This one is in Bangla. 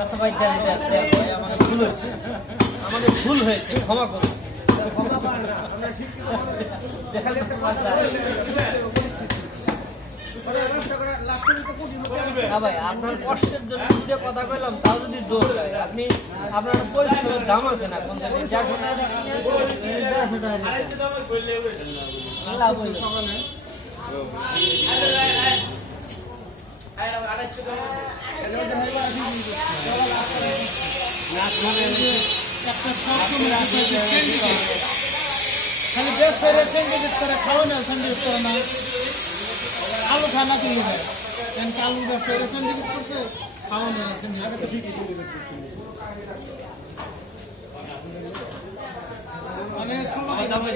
আচ্ছা ভাই দেন দেন দেন ভাই আমাদের ভুল হয়েছে ক্ষমা করুন না ভাই আপনার কষ্টের জন্য দুটো কথা কইলাম তাও যদি দোষ হয় আপনি আপনার পরিশ্রমের দাম আছে না কোন খালি বেশ করে স্যান্ডউইচ করে খাও না স্যান্ডউইচ করে না আলু খানা তুলে দেয় কেন কি আলু বেশ করে স্যান্ডউইচ করছে খাও না স্যান্ডউইচ মানে